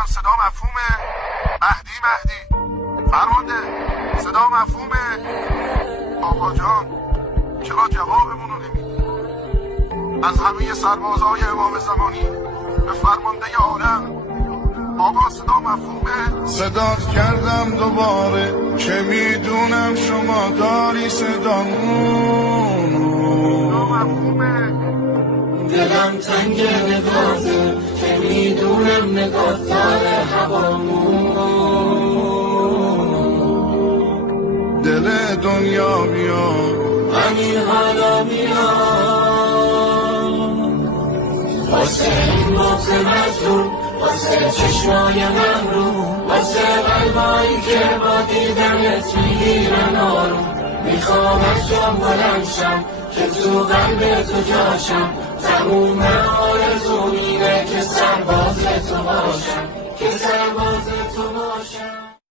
جان صدا مفهومه؟ مهدی فرمانده صدا مفهومه؟ آقا جان چرا جوابمونو نمیدی؟ از همه سربازای امام زمانی به فرمانده عالم آقا صدا مفهومه؟ صدات کردم دوباره که میدونم شما داری صدامونو. صدا مفهومه؟ دلم تنگ نگاته که میدونم نگاه داره هوامون. دل دنیا بیا همین حالا بیا واسه این بغض مظلوم، واسه چشمای محروم، واسه قلبایی که با دیدنت میگیرن آروم. میخوام از جام بلند شم که تو قلب تو جاشم، تموم آرزوم اینه که سرباز تو باشم، که سرباز